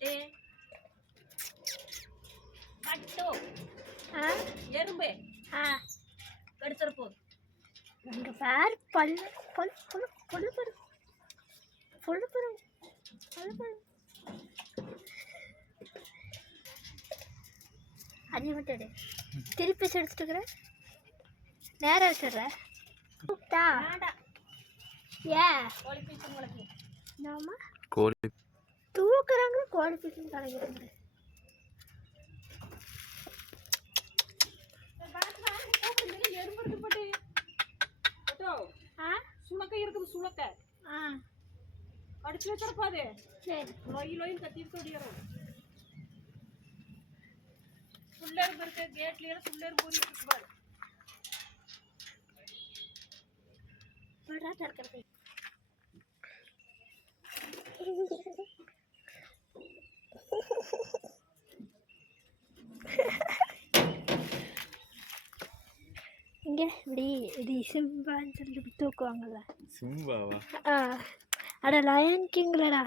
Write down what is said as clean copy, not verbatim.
பட்டு பட்டு எறும்பு கடிச்சிருப்போ அங்கே வேறு பல்லு பல் பல்லு பல்லு பரு பல்லு பரு பல்லு பரு அது மட்டும் எடு திருப்பி எடுத்துட்டு இருக்கிறேன் நேரம் வச்சிடுறேன் கூப்பிட்டா ஏன் கோழி பீஸ் உங்களுக்கு நாம கோழி தூக்குறாங்க கோழி பீஸ் கிடைக்கிறாங்க எறும்பு பட்டு சுளக்க இருக்குது சுளக்க கடிச்சு வச்சிருப்பாது சரி லொய் லொயின்னு கத்திட்டு ஓடிடும் சுள்ளெரும்பு இருக்கு கேட்ல சுள்ளெரும்பு ஊறிட்டு இருக்கு பாரு சொல்றா தரக்கறதை இங்கே இப்படி சிம்பான்னு சொல்லிட்டு தூக்குவாங்கல்ல சிம்பாவா அட லயன் கிங்லடா